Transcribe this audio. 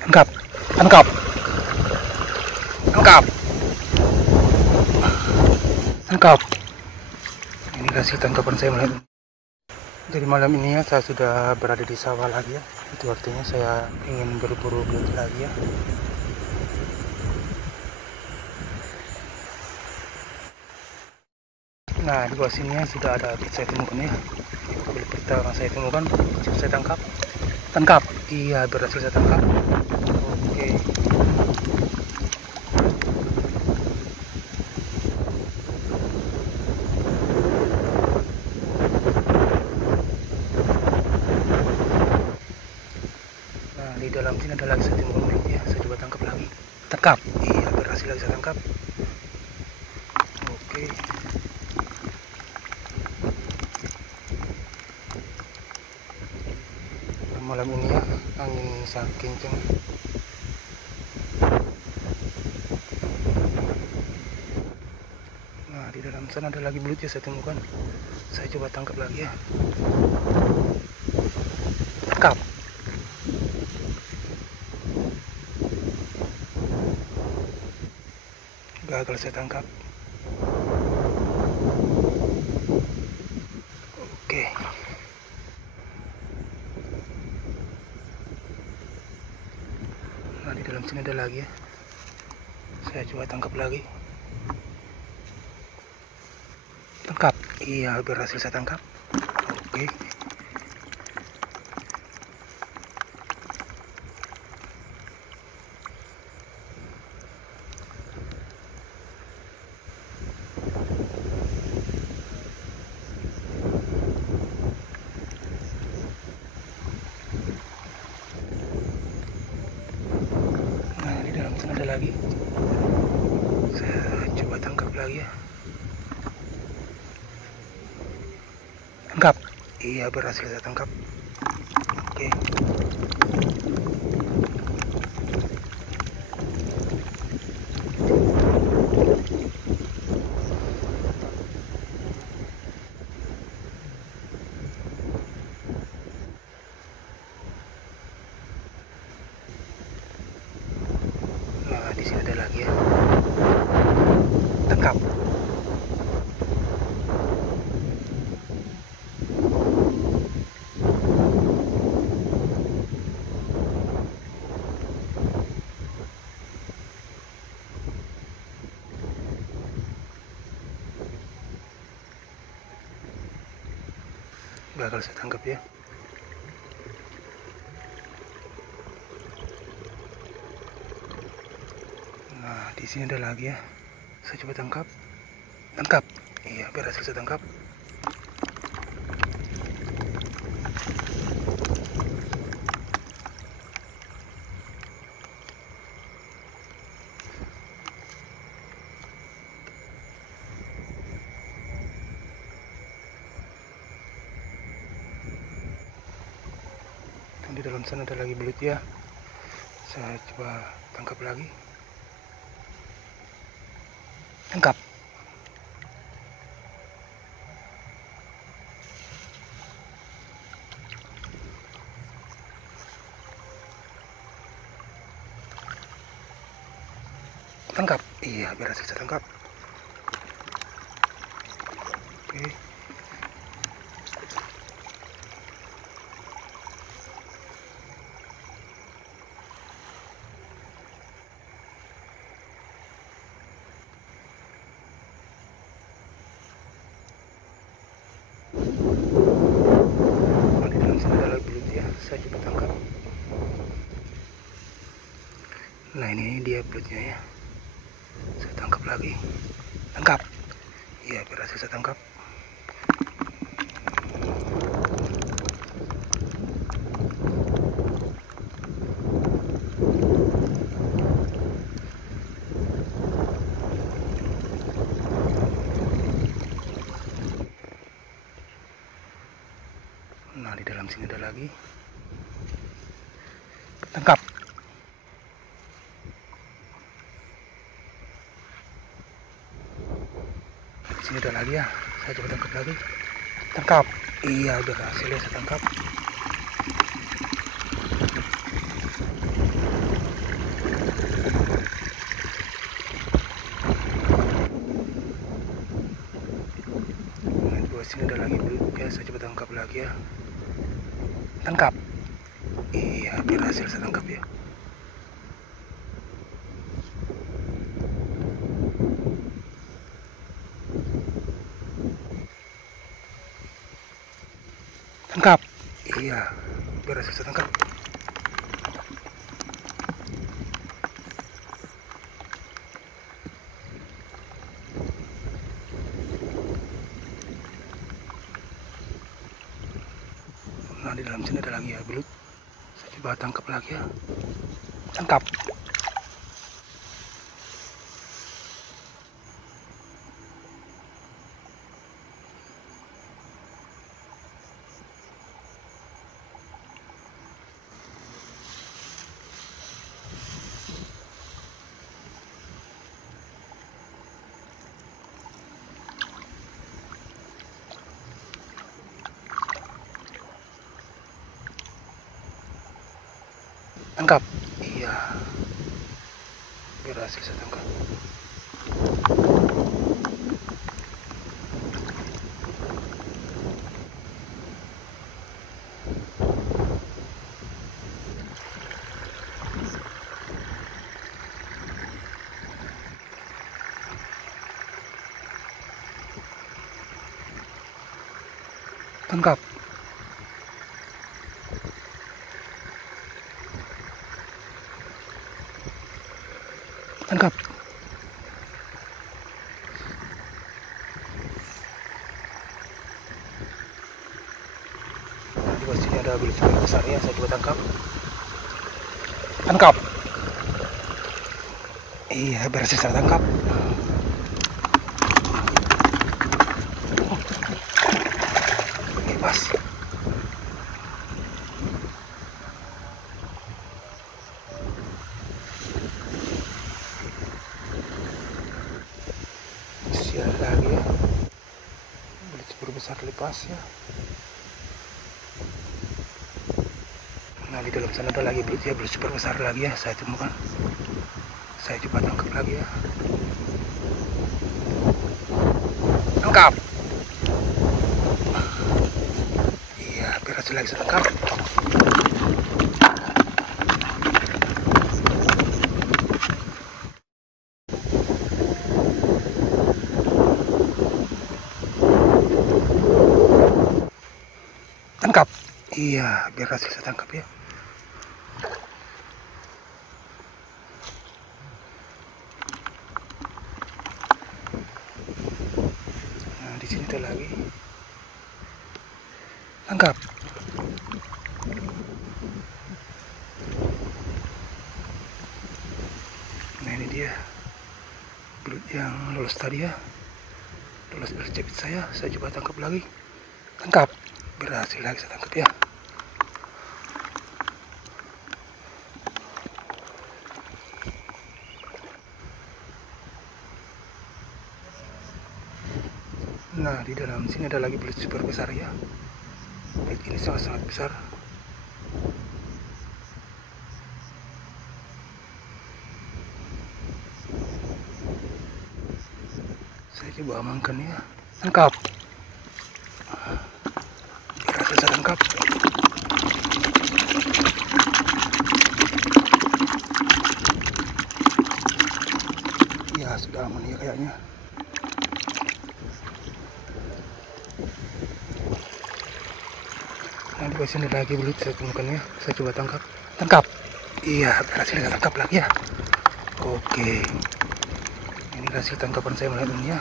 Tangkap, tangkap, tangkap, tangkap. Ini kasih tangkapan saya malam. Jadi malam ini ya saya sudah berada di sawah lagi ya. Itu artinya saya ingin berburu belut lagi ya. Nah di bawah sini ya sudah ada belut saya temukan ya. Belut pertama saya temukan, saya tangkap. Tangkap, iya berhasil saya tangkap. Oke. Nah di dalam sini ada lagi satu belut ya, saya coba tangkap lagi. Tangkap, iya berhasil lagi saya tangkap. Oke. Malam ini ya angin sangat kencang. Nah di dalam sana ada lagi belut ya saya temukan. Saya coba tangkap lagi ya. Tangkap. Gagal saya tangkap. Oke. Nah di dalam sini ada lagi ya. Saya coba tangkap lagi. Tangkap. Iya berhasil saya tangkap. Oke. Nah di dalam sana ada lagi. Saya coba tangkap lagi ya. Tangkap. Iya berhasil saya tangkap. Oke. Nah di sini ada lagi ya. Tangkap. Gagal saya tangkap ya. Nah di sini ada lagi ya. Saya coba tangkap. Tangkap. Iya berhasil saya tangkap. Di dalam sana ada lagi belut ya. Saya coba tangkap lagi. Tangkap. Tangkap. Iya berhasil saya tangkap. Oke. Saya coba tangkap. Nah ini dia belutnya ya. Saya tangkap lagi. Tangkap. Iya berhasil saya tangkap. Nah di dalam sini ada lagi. Tangkap. Di sini ada lagi ya. Saya coba tangkap lagi. Tangkap. Iya berhasil ya saya tangkap. lagi ya. Tangkap. Iya, berhasil saya tangkap ya. Tangkap. Iya, berhasil saya tangkap. Nah, di dalam sini ada lagi ya belut. Saya coba tangkap lagi ya. Tangkap. Tangkap. Iya, berhasil saya tangkap. Tangkap. Tangkap. Nah, di sini ada belut besar ya, saya coba tangkap. Tangkap. Iya, berhasil saya tangkap. Bebas. Sial lagi ya. Belut super besar lepas ya. Nah, di dalam sana ada lagi belut ya, belut super besar lagi ya, saya temukan. Saya coba tangkap lagi ya. Tangkap. Iya, berhasil lagi saya tangkap. Tangkap. Iya, berhasil saya tangkap ya. Nah, di sini ada lagi. Tangkap. Nah, ini dia belut yang lolos tadi ya. Lolos dari jepit saya coba tangkap lagi. Tangkap. Berhasil lagi saya tangkap ya. Nah, di dalam sini ada lagi belut super besar ya. Belut ini sangat-sangat besar. Saya coba amankan ya. Tangkap. Berhasil saya tangkap. Ya, sudah aman ya kayaknya. Nah, di sini lagi belut saya temukan ya. Saya coba tangkap. Tangkap. Iya, berhasil saya tangkap lagi ya. Oke. Ini hasil tangkapan saya malam ini ya.